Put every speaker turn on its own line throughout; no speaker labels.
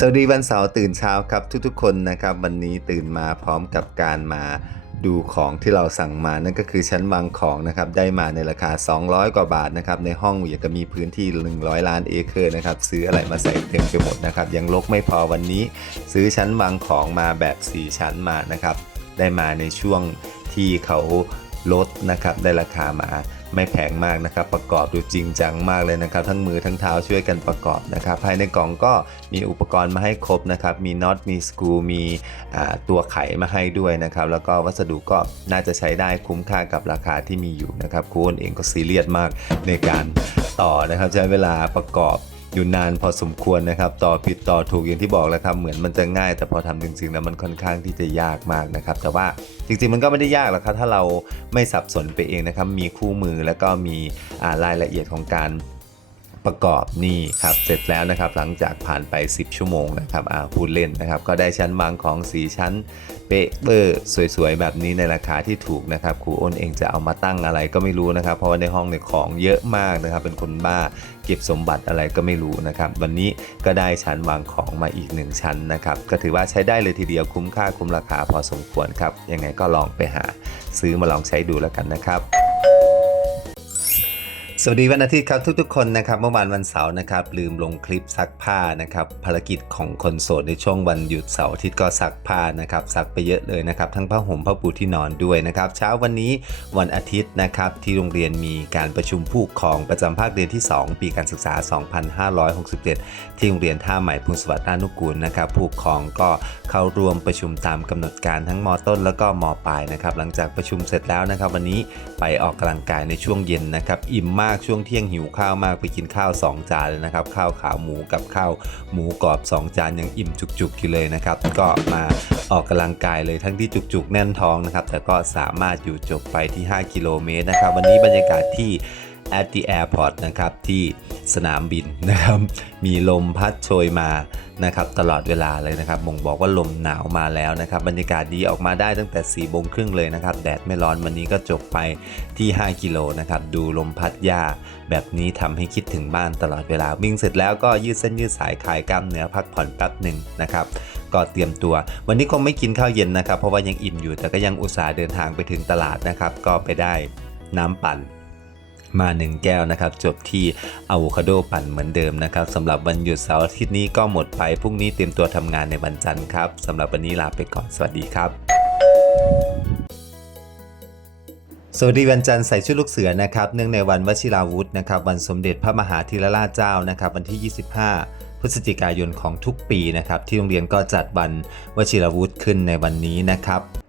สวัสดีวันเสาร์ตื่นเช้าครับทุกๆคนนะครับ วันนี้ตื่นมาพร้อมกับการมาดูของที่เราสั่งมานั่นก็คือชั้นวางของนะครับได้มาในราคา 200 กว่าบาทนะครับในห้องอยากจะมีพื้นที่ 100 ล้านเอเคอร์นะครับซื้ออะไรมาใส่เต็มไปหมดนะครับยังลกไม่พอวันนี้ ซื้อชั้นวางของมาแบบ 4 ชั้นมานะครับได้มาในช่วงที่เขา ลดนะครับได้ราคามาไม่แพงมากนะครับ ประกอบดูจริงจังมากเลยนะครับ ทั้งมือทั้งเท้าช่วยกันประกอบนะครับ ภายในกล่องก็มีอุปกรณ์มาให้ครบนะครับ มีน็อตมีสกรูมีตัวไขมาให้ด้วยนะครับ แล้วก็วัสดุก็น่าจะใช้ได้คุ้มค่ากับราคาที่มีอยู่นะครับครูอ้นเองก็ซีเรียสมากในการต่อนะครับ ใช้เวลาประกอบ อยู่นานพอสมควรนะครับ ต่อผิดต่อถูกอย่างที่บอกแล้วครับ เหมือนมันจะง่าย แต่พอทำจริงๆแล้วมันค่อนข้างที่จะยากมากนะครับ แต่ว่าจริงๆมันก็ไม่ได้ยากหรอกครับ ถ้าเราไม่สับสนไปเองนะครับ มีคู่มือแล้วก็มีรายละเอียดของการ ประกอบนี่ครับเสร็จแล้วนะครับหลังจากผ่านไป 10 ชั่วโมงนะครับอ่าพูดเล่นนะครับก็ได้ชั้นวางของสีชั้นเป๊ะเบอร์สวยๆ แบบนี้ในราคาที่ถูกนะครับครูอ้นเองจะเอามาตั้งอะไรก็ไม่รู้นะครับ เพราะว่าในห้องในยของเยอะมากนะครับ เป็นคนบ้าเก็บสมบัติอะไรก็ไม่รู้นะครับ วันนี้ก็ได้ชั้นวางของมาอีกหนึ่งชั้นนะครับก็ถือว่าใช้ได้เลยทีเดียวคุ้มค่าคุ้มราคาพอสมควรครับยังไงก็ลองไปหา ซื้อมาลองใช้ดูแล้วกันนะครับ สวัสดีวันอาทิตย์ครับทุกๆ คนนะครับเมื่อวานวันเสาร์นะครับลืมลงคลิปซักผ้านะครับภารกิจของคนโสดในช่วงวันหยุดเสาร์อาทิตย์ก็ซักผ้านะครับซักไปเยอะเลยนะครับทั้งผ้าห่มผ้าปูที่นอนด้วยนะครับเช้าวันนี้วันอาทิตย์นะครับที่โรงเรียนมีการประชุมผู้ปกครองประจำภาคเรียนที่ 2 ปีการศึกษา 2567 ที่โรงเรียนท่าใหม่พุนสวัสดิ์รานุกูลนะครับผู้ปกครองก็เข้าร่วมประชุมตามกำหนดการทั้งมต้น แล้วก็มปลายนะครับหลังจากประชุมเสร็จแล้วนะครับวันนี้ไปออกกำลังกายในช่วงเย็นนะครับอิ่มมากช่วงเที่ยงหิวข้าวมากไปกินข้าว 2 จานเลยนะครับ ข้าวขาวหมูกับข้าวหมูกรอบ 2 จานยังอิ่มจุกๆอยู่เลยนะครับ ก็มาออกกำลังกายเลยทั้งที่จุกๆแน่นท้องนะครับ แต่ก็สามารถอยู่จบไปที่ 5 กิโลเมตรนะครับ วันนี้บรรยากาศที่ at the airport นะครับที่สนามบินนะครับมีลมพัดโชยมานะครับตลอดเวลาเลยนะครับบ่งบอกว่าลมหนาวมาแล้วนะครับบรรยากาศดีออกมาได้ตั้งแต่4ี่โมงครึ่งเลยนะครับแดดไม่ร้อนวันนี้ก็จบไปที่ 5 กิโลนะครับดูลมพัดหญ้า แบบนี้ทำให้คิดถึงบ้านตลอดเวลา วิ่งเสร็จแล้วก็ยืดเส้นยืดสายคลายกล้ามเนื้อพักผ่อนแป๊บหนึ่งนะครับก็เตรียมตัว วันนี้คงไม่กินข้าวเย็นนะครับ เพราะว่ายังอิ่มอยู่แต่ก็ยังอุตส่าห์เดินทางไปถึงตลาดนะครับก็ไปได้น้ำปั่น มา 1 แก้วนะครับ จบที่อะโวคาโดปั่นเหมือนเดิมนะครับสำหรับวันหยุดเสาร์อาทิตย์นี้ก็หมดไปพรุ่งนี้เตรียมตัวทำงานในวันจันทร์ครับสำหรับวันนี้ลาไปก่อนสวัสดีครับสวัสดีวันจันทร์ใส่ชุดลูกเสือนะครับเนื่องในวันวชิราวุธนะครับวันสมเด็จพระมหาธีรราชเจ้านะครับวันที่ 25 พฤศจิกายนของทุกปีนะครับที่โรงเรียนก็จัดวันวชิราวุธขึ้นในวันนี้นะครับ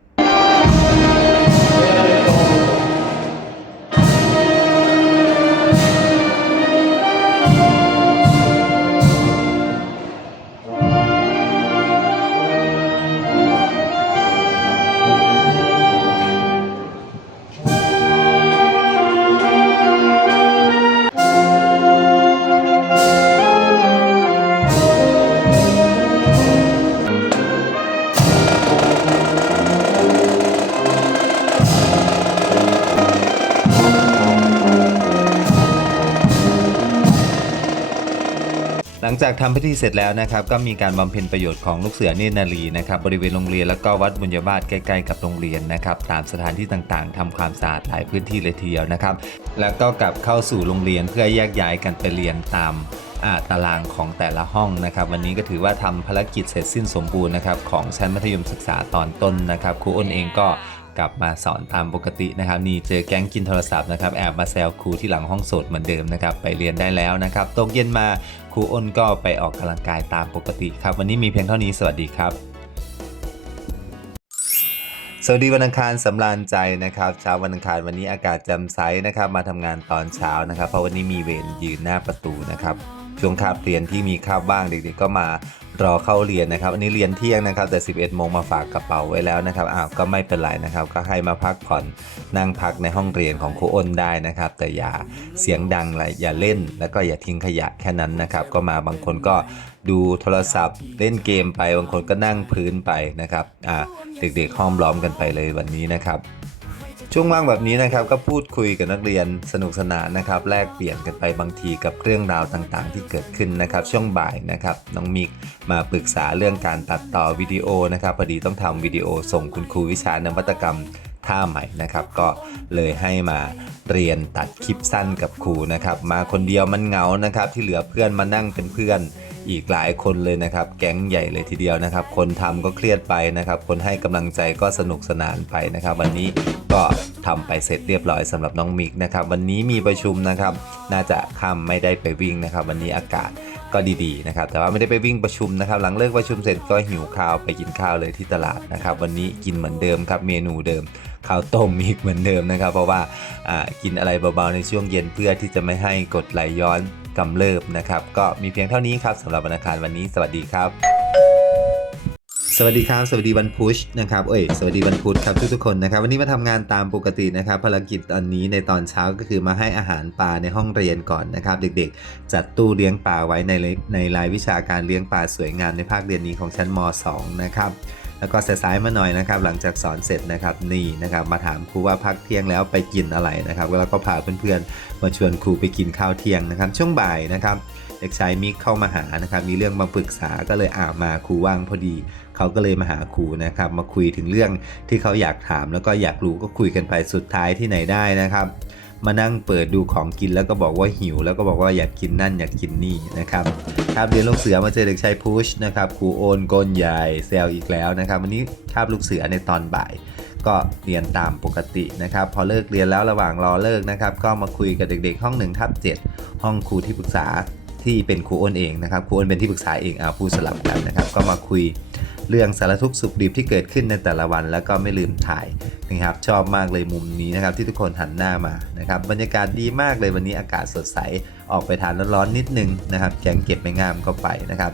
ลังจากทำพิธีเสร็จแล้วนะครับ ก็มีการบำเพ็ญประโยชน์ของลูกเสือเนตรนารีนะครับบริเวณโรงเรียนแล้วก็วัดบุญญาบาตใกล้ๆกับโรงเรียนนะครับตามสถานที่ต่างๆทำความสะอาดหลายพื้นที่เลยทีเดียวนะครับ แล้วก็กลับเข้าสู่โรงเรียนเพื่อแยกย้ายกันไปเรียนตามาตารางของแต่ละห้องนะครับ วันนี้ก็ถือว่าทำภารกิจเสร็จสิ้นสมบูรณ์นะครับของชั้นมัธยมศึกษาตอนต้นนะครับครูอ้นเองก็กลับมาสอนตามปกตินะครับนี่เจอแก๊งกินโทรศัพท์นะครับแอบมาแซวครูที่หลังห้องโสดเหมือนเดิมนะครับไปเรียนได้แล้วนะครับตกเย็นมา รูอ้นก็ไปออกกำลังกายตามปกติครับ วันนี้มีเพียงเท่านี้สวัสดีครับ สวัสดีวันอังคารสำราญใจนะครับเช้าวันอังคารวันนี้อากาศแจ่มใสนะครับ มาทำงานตอนเช้านะครับ เพราะวันนี้มีเวรยืนหน้าประตูนะครับ ช่วงคาบเรียนที่มีคาบบ้างเด็กๆก็มารอเข้าเรียนนะครับอันนี้เรียนเที่ยงนะครับแต่ 11โมงมาฝากกระเป๋าไว้แล้วนะครับอ้าวก็ไม่เป็นไรนะครับ ก็ให้มาพักผ่อนนั่งพักในห้องเรียนของครูอ้นได้นะครับ แต่อย่าเสียงดังเลยอย่าเล่น แล้วก็อย่าทิ้งขยะแค่นั้นนะครับ ก็มาบางคนก็ดูโทรศัพท์ เล่นเกมไปบางคนก็นั่งพื้นไปนะครับอ่าเด็กๆห้อมล้อมกันไปเลยวันนี้นะครับ ช่วงว่างแบบนี้นะครับก็พูดคุยกับนักเรียนสนุกสนานนะครับ แลกเปลี่ยนกันไปบางทีกับเรื่องราวต่างๆ ที่เกิดขึ้นนะครับ ช่วงบ่ายนะครับน้องมิกมาปรึกษาเรื่องการตัดต่อวิดีโอนะครับพอดีต้องทำวิดีโอส่งคุณครูวิชานวัตกรรม ท่าใหม่นะครับ ก็เลยให้มาเรียนตัดคลิปสั้นกับครูนะครับ มาคนเดียวมันเหงานะครับ ที่เหลือเพื่อนมานั่งเป็นเพื่อนอีกหลายคนเลยนะครับ แก๊งใหญ่เลยทีเดียวนะครับ คนทำก็เครียดไปนะครับ คนให้กำลังใจก็สนุกสนานไปนะครับ วันนี้ก็ทำไปเสร็จเรียบร้อยสำหรับน้องมิกนะครับ วันนี้มีประชุมนะครับ น่าจะค่ำไม่ได้ไปวิ่งนะครับ วันนี้อากาศ ก็ดีๆนะครับแต่ว่าไม่ได้ไปวิ่งประชุมนะครับหลังเลิกประชุมเสร็จก็หิวข้าวไปกินข้าวเลยที่ตลาดนะครับวันนี้กินเหมือนเดิมครับเมนูเดิมข้าวต้มอีกเหมือนเดิมนะครับ เพราะว่ากินอะไรเบาๆในช่วงเย็นเพื่อที่จะไม่ให้กดไหลย้อนกำเริบนะครับก็มีเพียงเท่านี้ครับสำหรับวันอังคารวันนี้ สวัสดีครับ สวัสดีครับ สวัสดีวันพุธนะครับเอ้ยสวัสดีวันพุธครับทุกๆคนนะครับ วันนี้มาทำงานตามปกตินะครับภารกิจตอนนี้ในตอนเช้าก็คือมาให้อาหารปลาในห้องเรียนก่อนนะครับ เด็กๆ จัดตู้เลี้ยงปลาไว้ในในรายวิชาการเลี้ยงปลาสวยงามในภาคเรียนนี้ของชั้นม .2 นะครับแล้วก็สายๆมาหน่อยนะครับ หลังจากสอนเสร็จนะครับนี่นะครับ มาถามครูว่าพักเที่ยงแล้วไปกินอะไรนะครับแล้วก็พาเพื่อนๆมาชวนครูไปกินข้าวเที่ยงนะครับ ช่วงบ่ายนะครับ เด็กชายมิกเข้ามาหานะครับมีเรื่องมาปรึกษาก็เลยอามาครูว่างพอดี เขาก็เลยมาหาครูนะครับมาคุยถึงเรื่องที่เขาอยากถามแล้วก็อยากรู้ก็คุยกันไปสุดท้ายที่ไหนได้นะครับมานั่งเปิดดูของกินแล้วก็บอกว่าหิว แล้วก็บอกว่าอยากกินนั่นอยากกินนี่นะครับคาบเรียนลูกเสือมาเจอเด็กชายพุชนะครับครูโอนกลใหญ่แซวอีกแล้วนะครับวันนี้คาบลูกเสือในตอนบ่าย ก็เรียนตามปกตินะครับ พอเลิกเรียนแล้วระหว่างรอเลิกนะครับ ก็มาคุยกับเด็กๆ ห้อง1ทับ7ห้องครูที่ปรึกษา ที่เป็นครูอ้นเองนะครับครูอ้นเป็นที่ปรึกษาเองเอาผู้สลับกันนะครับก็มาคุยเรื่องสารทุกข์สุขดิบที่เกิดขึ้นในแต่ละวัน แล้วก็ไม่ลืมถ่ายนะครับชอบมากเลยมุมนี้นะครับที่ทุกคนหันหน้ามานะครับบรรยากาศดีมากเลยวันนี้อากาศสดใสออกไปทานร้อนๆนิดนึงนะครับแกงเก็บไม่งามก็ไปนะครับ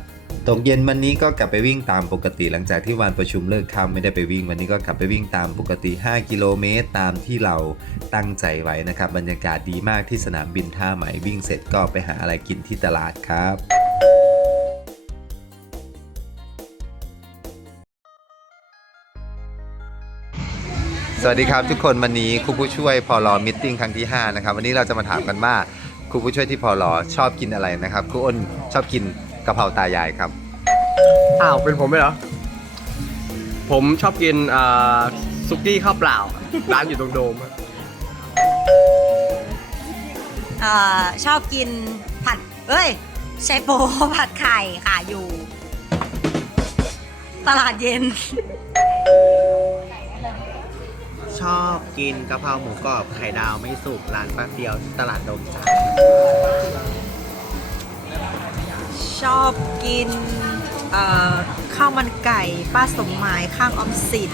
ตกเย็นวันนี้ก็กลับไปวิ่งตามปกติ หลังจากที่วันประชุมเลิกค่ำไม่ได้ไปวิ่ง วันนี้ก็กลับไปวิ่งตามปกติ 5 กิโลเมตร ตามที่เราตั้งใจไว้นะครับ บรรยากาศดีมากที่สนามบินท่าใหม่วิ่งเสร็จก็ไปหาอะไรกินที่ตลาดครับสวัสดีครับทุกคนวันนี้ครูผู้ช่วยพอลอมิทติ้งครั้งที่ 5 นะครับ วันนี้เราจะมาถามกันว่าครูผู้ช่วยที่พอลอชอบกินอะไรนะครับครูอ้นชอบกิน กะเพราตายายครับ
อ้าวเป็นผมไหมเหรอ ผมชอบกินอ่าซุกี้ข้าวเปล่า ร้านอยู่ตรงโดมอะ
เอ่อชอบกินผัดเอ้ยใช้โป ผัดไข่ค่ะอยู่ ตลาดเย็น
ชอบกินกะเพราหมูกรอบไข่ดาวไม่สุกร้านป้าเดียวตลาดดงจ้า
ชอบกินเอ่อข้าวมันไก่ป้าสมหมายข้างออมสิน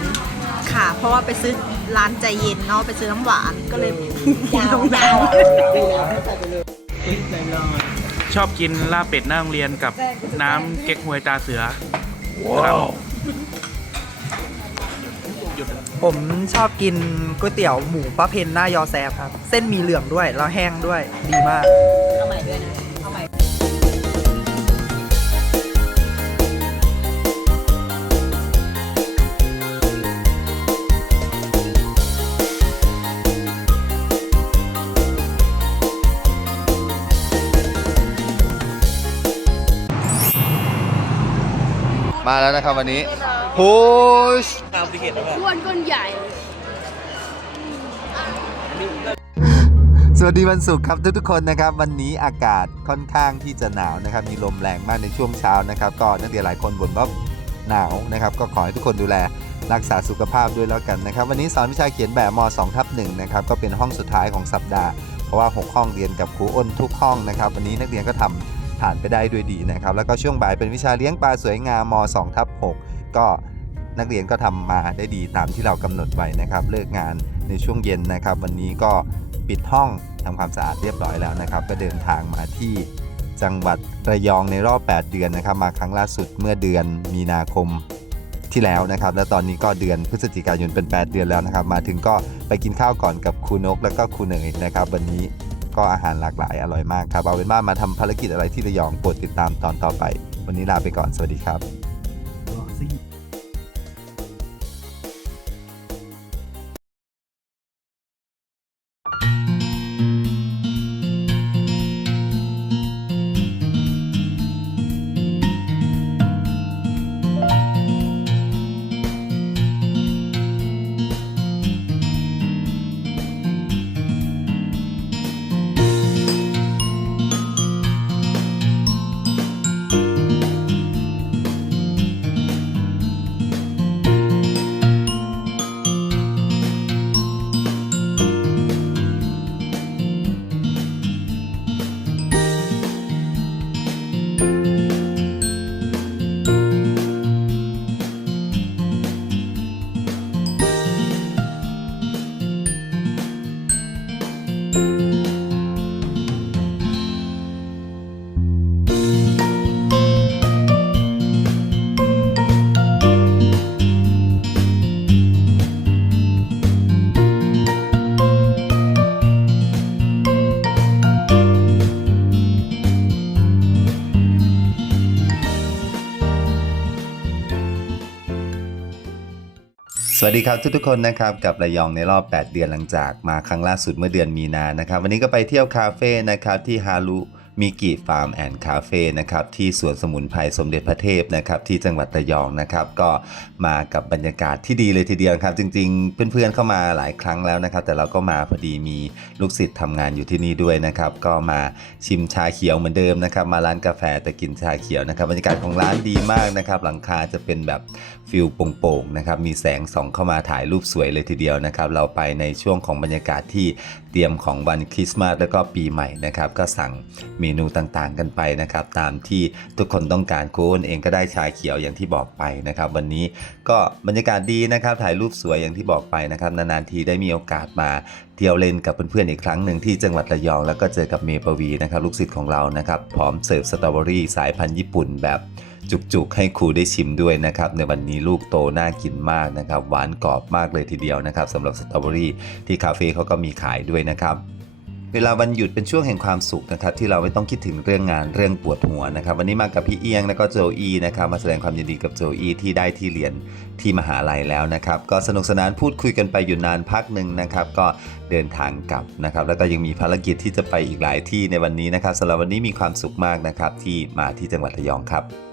ค่ะ เพราะว่าไปซื้อร้านใจเย็นเนาะไปซื้อน้ำหวานก็เลยยาวยาว
ชอบกินลาบเป็ดหน้าโรงเรียนกับน้ำเก๊กฮวยตาเสือครับ
ผมชอบกินก๋วยเตี๋ยวหมูป้าเพนหน้ายอแซฟครับ เส้นหมีเหลืองด้วย แล้วแห้งด้วยดีมาก
มาแล้วนะครับวันนี้พุช
อ้วนก้นใหญ่
สวัสดีวันศุกร์ครับทุกๆคนนะครับวันนี้อากาศค่อนข้างที่จะหนาวนะครับมีลมแรงมากในช่วงเช้านะครับก็นักเรียนหลายคนบ่นว่าหนาวนะครับก็ขอให้ทุกคนดูแลรักษาสุขภาพด้วยแล้วกันนะครับ วันนี้สอนวิชาเขียนแบบม2ทับ1นะครับก็เป็นห้องสุดท้ายของสัปดาห์เพราะว่า 6 ห้องเรียนกับครูอ้นทุกห้องนะครับ วันนี้นักเรียนก็ทำ ผ่านไปได้ด้วยดีนะครับ แล้วก็ช่วงบ่ายเป็นวิชาเลี้ยงปลาสวยงามม2ทับ6ก็นักเรียนก็ทำมาได้ดีตามที่เรากำหนดไว้นะครับ เลิกงานในช่วงเย็นนะครับ วันนี้ก็ปิดห้องทำความสะอาดเรียบร้อยแล้วนะครับ ก็เดินทางมาที่จังหวัดระยองในรอบ 8 เดือนนะครับ มาครั้งล่าสุดเมื่อเดือนมีนาคมที่แล้วนะครับ และตอนนี้ก็เดือนพฤศจิกายนเป็น 8 เดือนแล้วนะครับ มาถึงก็ไปกินข้าวก่อนกับครูนก แล้วก็ครูเนยนะครับ วันนี้ ก็อาหารหลากหลายอร่อยมากครับ เอาเป็นว่ามาทำภารกิจอะไรที่ระยองโปรดติดตามตอนต่อไป วันนี้ลาไปก่อนสวัสดีครับ สวัสดีครับทุกๆคนนะครับกับระยองในรอบ 8 เดือนหลังจากมาครั้งล่าสุดเมื่อเดือนมีนานะครับ วันนี้ก็ไปเที่ยวคาเฟ่นะครับที่ฮารุ มิกิฟาร์มแอนด์คาเฟ่นะครับที่สวนสมุนไพรสมเด็จพระเทพนะครับที่จังหวัดระยองนะครับ ก็มากับบรรยากาศที่ดีเลยทีเดียวครับ จริง ๆ เพื่อนๆเข้ามาหลายครั้งแล้วนะครับ แต่เราก็มาพอดีมีลูกศิษย์ทำงานอยู่ที่นี่ด้วยนะครับ ก็มาชิมชาเขียวเหมือนเดิมนะครับ มาร้านกาแฟแต่กินชาเขียวนะครับบรรยากาศของร้านดีมากนะครับ หลังคาจะเป็นแบบฟิลโป่งๆนะครับมีแสงส่องเข้ามาถ่ายรูปสวยเลยทีเดียวนะครับ เราไปในช่วงของบรรยากาศที่เตรียมของวันคริสต์มาสแล้วก็ปีใหม่นะครับ ก็สั่งเมนูต่างๆ กันไปนะครับ ตามที่ทุกคนต้องการค้นเองก็ได้ชาเขียวอย่างที่บอกไปนะครับ วันนี้ก็บรรยากาศดีนะครับ ถ่ายรูปสวยอย่างที่บอกไปนะครับนานๆทีได้มีโอกาสมาเที่ยวเล่นกับเพื่อนๆอีกครั้งหนึ่งที่จังหวัดระยอง แล้วก็เจอกับเมย์ปวีนะครับลูกศิษย์ของเรานะครับพร้อมเสิร์ฟสตรอเบอรี่สายพันธุ์ญี่ปุ่นแบบจุกๆ ให้ครูได้ชิมด้วยนะครับในวันนี้ลูกโตน่ากินมากนะครับหวานกรอบมากเลยทีเดียวนะครับสำหรับสตรอเบอรี่ที่คาเฟ่เขาก็มีขายด้วยนะครับ เวลาวันหยุดเป็นช่วงแห่งความสุขนะครับที่เราไม่ต้องคิดถึงเรื่องงานเรื่องปวดหัวนะครับ วันนี้มากับพี่เอียงแล้วก็โจอีนะครับมาแสดงความยินดีกับโจอีที่ได้ที่เรียนที่มหาลัยแล้วนะครับ ก็สนุกสนานพูดคุยกันไปอยู่นานพักหนึ่งนะครับ ก็เดินทางกลับนะครับ แล้วก็ยังมีภารกิจที่จะไปอีกหลายที่ในวันนี้นะครับสำหรับวันนี้มีความสุขมากนะครับที่มาที่จังหวัดระยองครับ